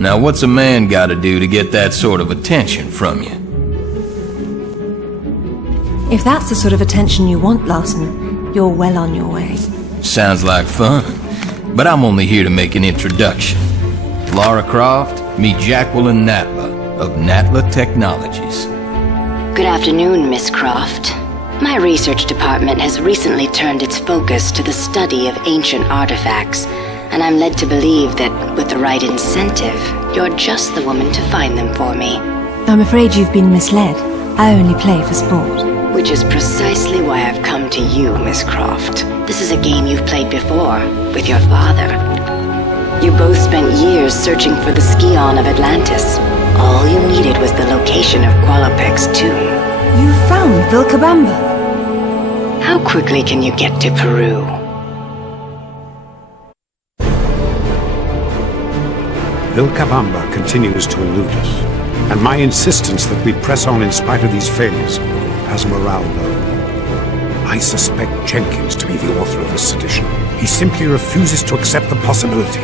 Now what's a man gotta do to get that sort of attention from you? If that's the sort of attention you want, Larson, you're well on your way. Sounds like fun, but I'm only here to make an introduction. Lara Croft, meet Jacqueline Natla of Natla Technologies. Good afternoon, Miss Croft. My research department has recently turned its focus to the study of ancient artifacts, and I'm led to believe that with the right incentive, you're just the woman to find them for me. I'm afraid you've been misled. I only play for sport. Which is precisely why I've come to you, Miss Croft. This is a game you've played before, with your father. You both spent years searching for the Scion of Atlantis. All you needed was the location of Qualopec's tomb. You found Vilcabamba. How quickly can you get to Peru? Vilcabamba continues to elude us, and my insistence that we press on in spite of these failures has morale low. I suspect Jenkins to be the author of this sedition. He simply refuses to accept the possibility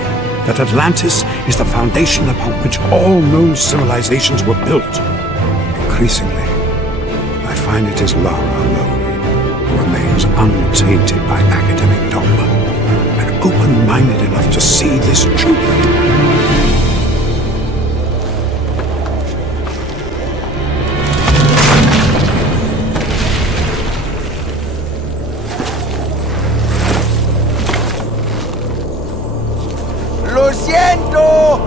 that Atlantis is the foundation upon which all known civilizations were built. Increasingly, I find it is Lara alone who remains untainted by academic dogma and open-minded enough to see this truth. ¡Lo siento!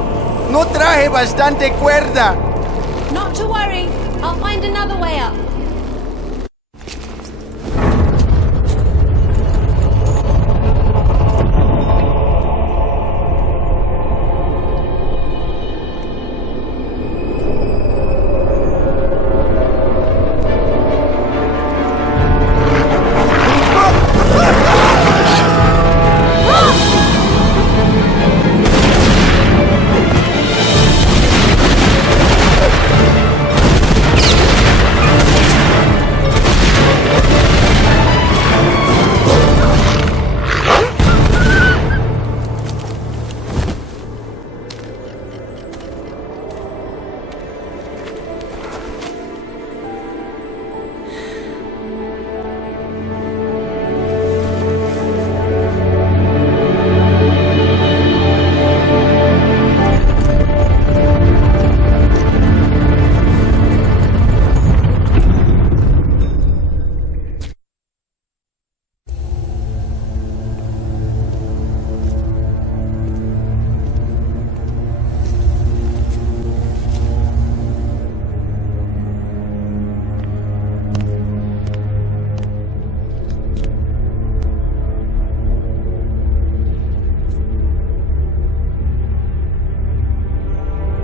No traje bastante cuerda. Not to worry. I'll find another way up.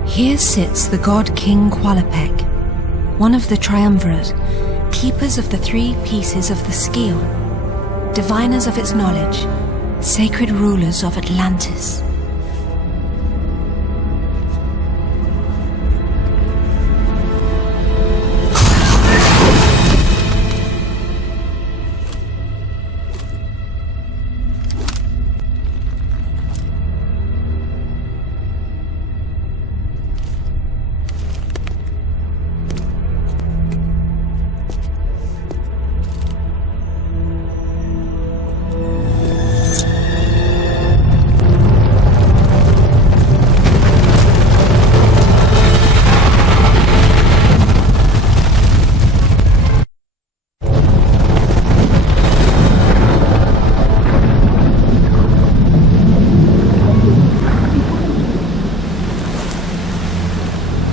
Here sits the god King Qualopec, one of the Triumvirate, keepers of the 3 pieces of the Scion, diviners of its knowledge, sacred rulers of Atlantis.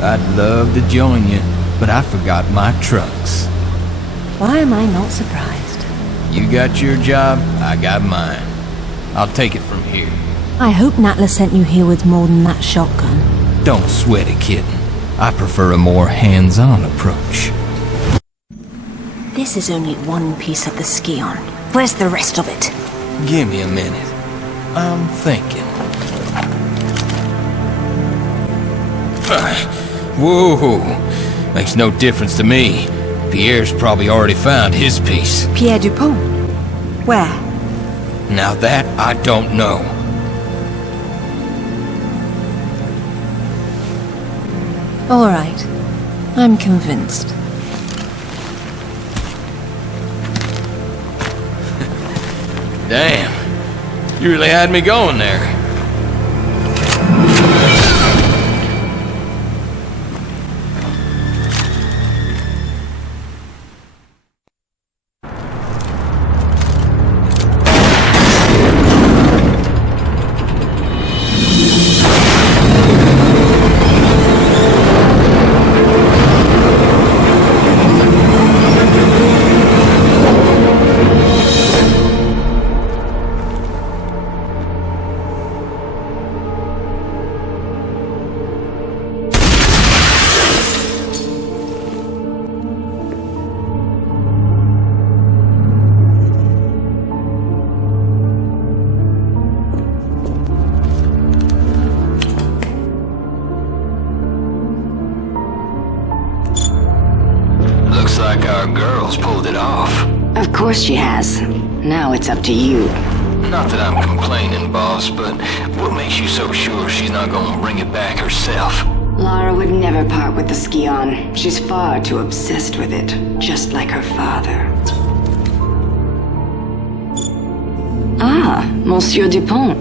I'd love to join you, but I forgot my trucks. Why am I not surprised? You got your job, I got mine. I'll take it from here. I hope Natla sent you here with more than that shotgun. Don't sweat it, kitten. I prefer a more hands-on approach. This is only one piece of the Scion. Where's the rest of it? Give me a minute. I'm thinking. Whoa, makes no difference to me. Pierre's probably already found his piece. Pierre Dupont? Where? Now that I don't know. All right. I'm convinced. Damn. You really had me going there. Looks like our girl's pulled it off. Of course she has. Now it's up to you. Not that I'm complaining, boss, but what makes you so sure she's not gonna bring it back herself? Lara would never part with the Scion. She's far too obsessed with it, just like her father. Ah, Monsieur Dupont.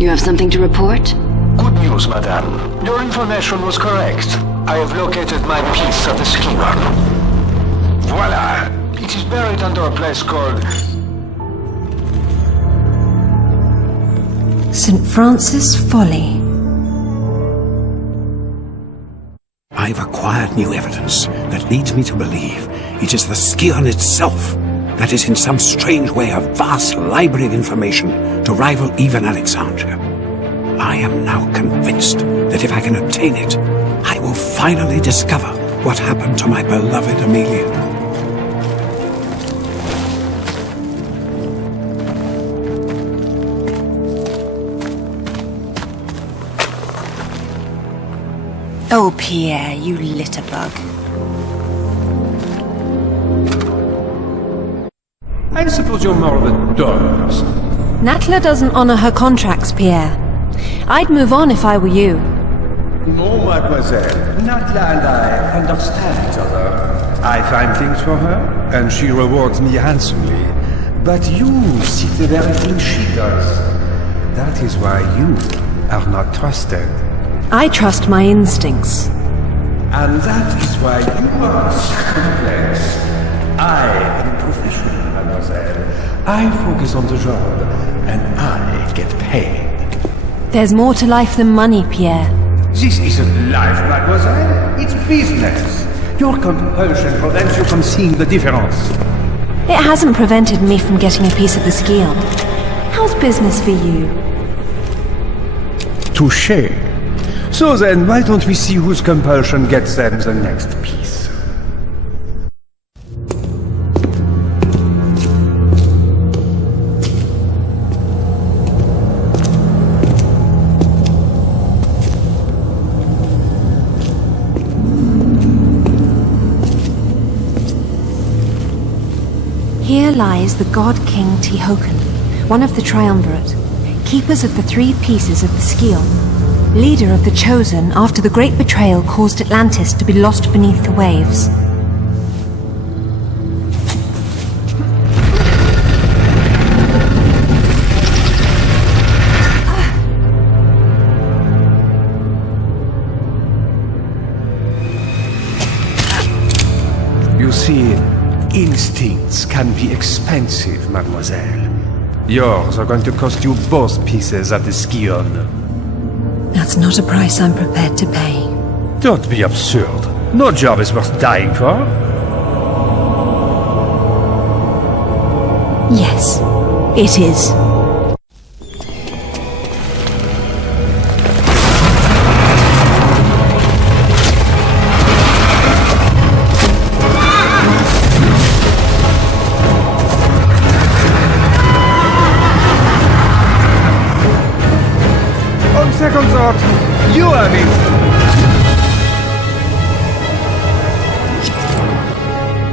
You have something to report? Good news, madame. Your information was correct. I have located my piece of the Scion. Voila! It is buried under a place called... St. Francis Folly. I've acquired new evidence that leads me to believe it is the Scion itself that is in some strange way a vast library of information to rival even Alexandria. I am now convinced that if I can obtain it, I will finally discover what happened to my beloved Amelia. Oh, Pierre, you litterbug. I suppose you're more of a dog person. Natla doesn't honor her contracts, Pierre. I'd move on if I were you. No, mademoiselle. Natla and I understand each other. I find things for her, and she rewards me handsomely. But you see the very thing she does. That is why you are not trusted. I trust my instincts. And that is why you are so complex. I am a professional, mademoiselle. I focus on the job, and I get paid. There's more to life than money, Pierre. This isn't life, mademoiselle. It's business. Your compulsion prevents you from seeing the difference. It hasn't prevented me from getting a piece of the Scion. How's business for you? Touché. So then, why don't we see whose compulsion gets them the next piece? Here lies the God King Tihocan, one of the Triumvirate, keepers of the three pieces of the Scion, leader of the Chosen after the great betrayal caused Atlantis to be lost beneath the waves. You see, instincts can be expensive, mademoiselle. Yours are going to cost you both pieces of the Scion. That's not a price I'm prepared to pay. Don't be absurd. No job is worth dying for. Yes, it is. On second thought, you have it.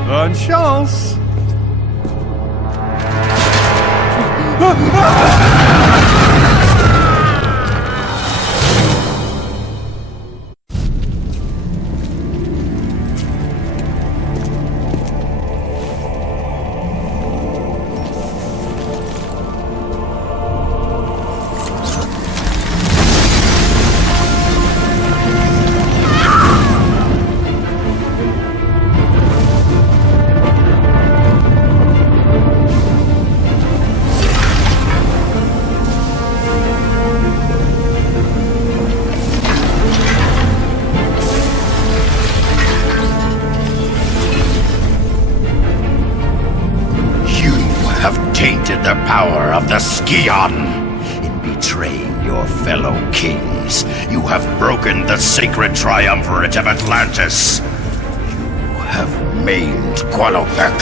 Bonne chance. power of the Scion. In betraying your fellow kings, you have broken the sacred triumvirate of Atlantis. You have maimed Qualopec,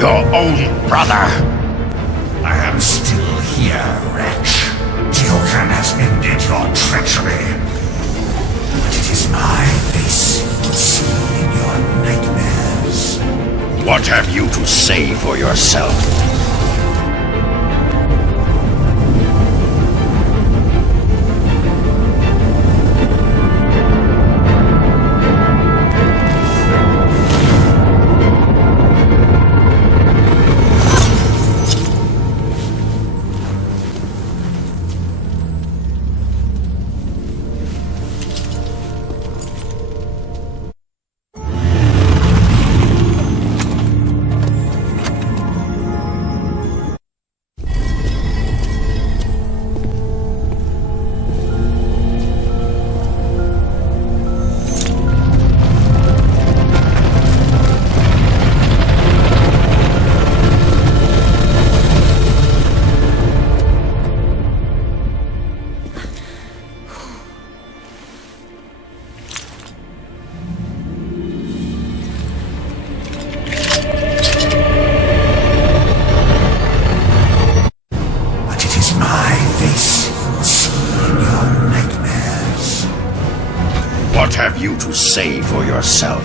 your own brother. I am still here, wretch. Teokan has ended your treachery. But it is my face you will see in your nightmares. What have you to say for yourself? What have you to say for yourself?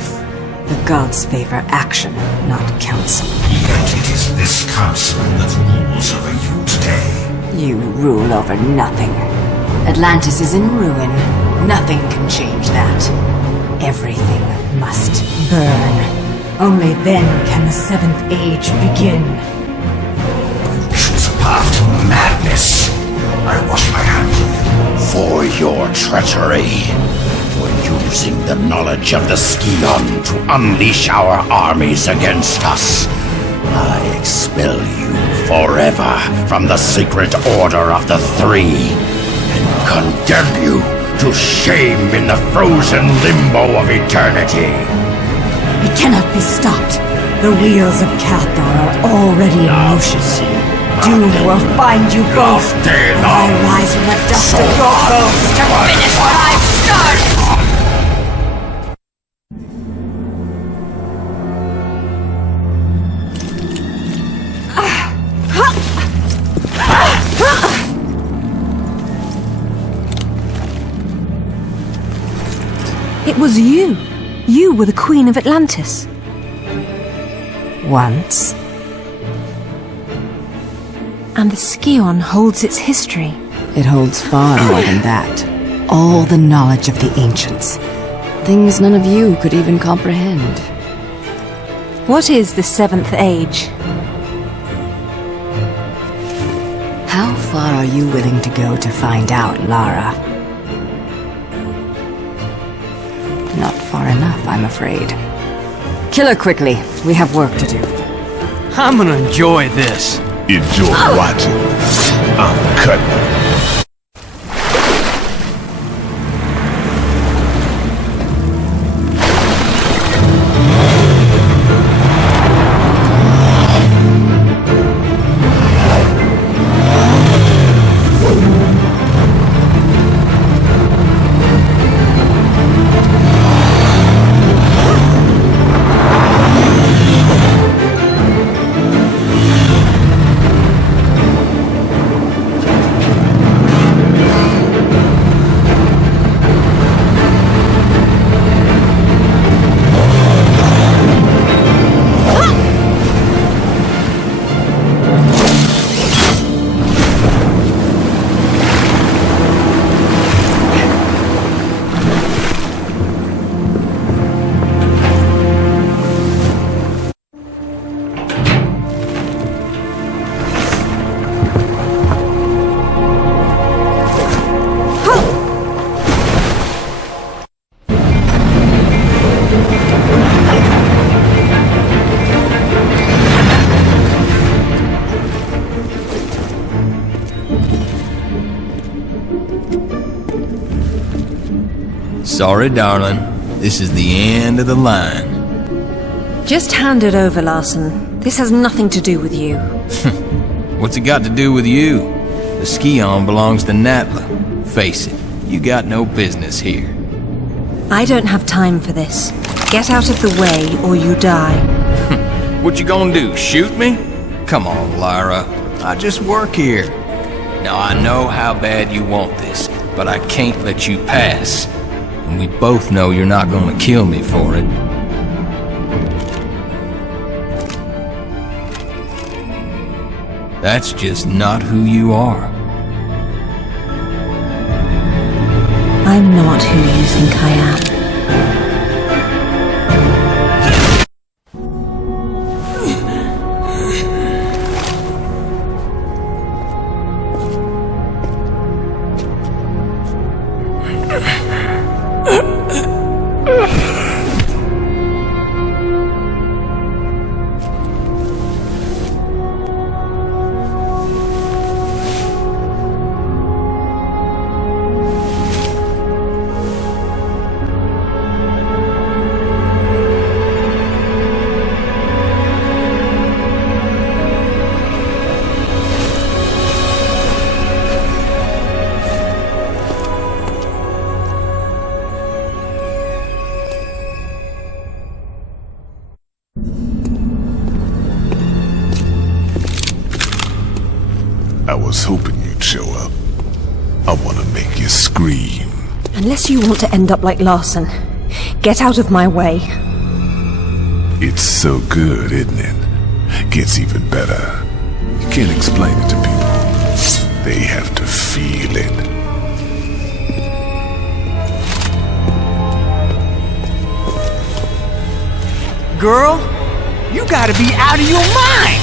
The gods favor action, not counsel. Yet it is this council that rules over you today. You rule over nothing. Atlantis is in ruin. Nothing can change that. Everything must burn. Only then can the Seventh Age begin. Choose a path to madness. I wash my hands of you. For your treachery. For using the knowledge of the Scion to unleash our armies against us. I expel you forever from the sacred order of the Three, and condemn you to shame in the frozen limbo of eternity. It cannot be stopped. The wheels of Cathar are already in motion. Doom will find you both. I rise from the dust of your bones to finish what I've started! It was you. You were the Queen of Atlantis. Once. And the Scion holds its history. It holds far more than that. All the knowledge of the ancients. Things none of you could even comprehend. What is the Seventh Age? How far are you willing to go to find out, Lara? Not far enough, I'm afraid. Kill her quickly. We have work to do. I'm gonna enjoy this. Enjoy watching. I'm cutting. Sorry, darling. This is the end of the line. Just hand it over, Larson. This has nothing to do with you. What's it got to do with you? The Scion belongs to Natla. Face it, you got no business here. I don't have time for this. Get out of the way or you die. What you gonna do, shoot me? Come on, Lara. I just work here. Now I know how bad you want this, but I can't let you pass. And we both know you're not gonna kill me for it. That's just not who you are. I'm not who you think I am. I was hoping you'd show up. I want to make you scream. Unless you want to end up like Larson, get out of my way. It's so good, isn't it? Gets even better. You can't explain it to people. They have to feel it. Girl, you gotta be out of your mind!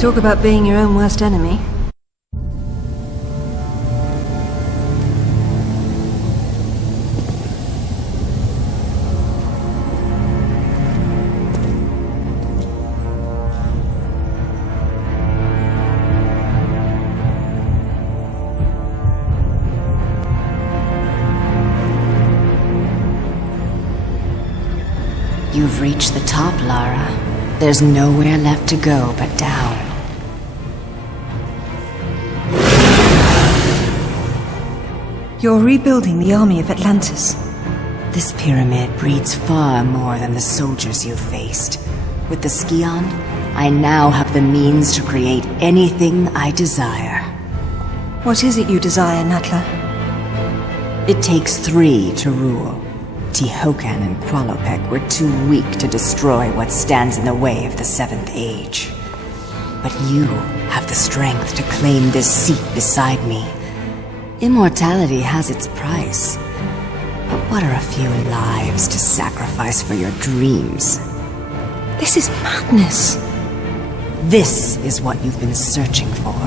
Talk about being your own worst enemy. You've reached the top, Lara. There's nowhere left to go but down. You're rebuilding the army of Atlantis. This pyramid breeds far more than the soldiers you've faced. With the Scion, I now have the means to create anything I desire. What is it you desire, Natla? It takes 3 to rule. Tihocan and Qualopec were too weak to destroy what stands in the way of the 7th Age. But you have the strength to claim this seat beside me. Immortality has its price. But what are a few lives to sacrifice for your dreams? This is madness. This is what you've been searching for.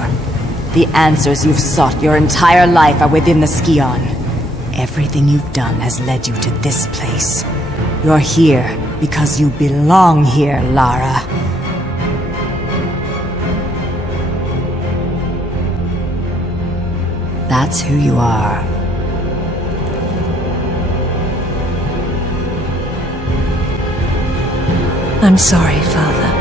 The answers you've sought your entire life are within the Scion. Everything you've done has led you to this place. You're here because you belong here, Lara. That's who you are. I'm sorry, Father.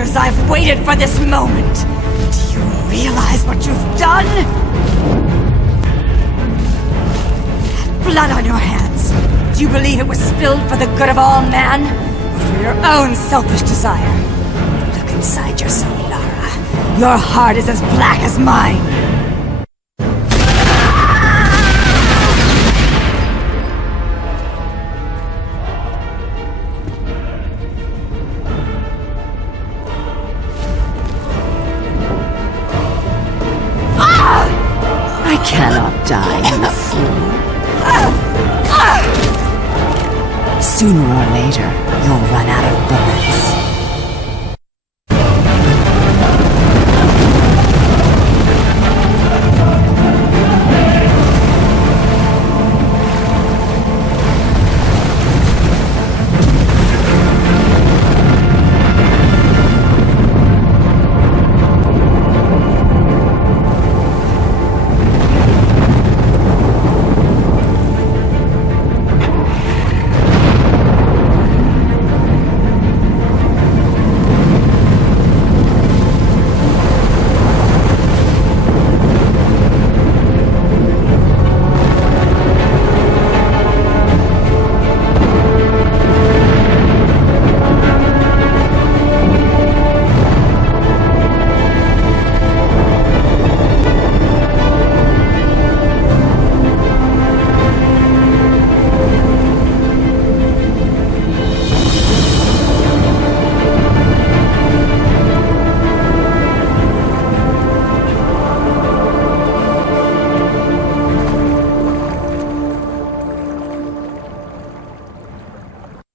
years I've waited for this moment. Do you realize what you've done? That blood on your hands. Do you believe it was spilled for the good of all man? Or for your own selfish desire? Look inside yourself, Lara. Your heart is as black as mine. I cannot die, you fool. Sooner or later,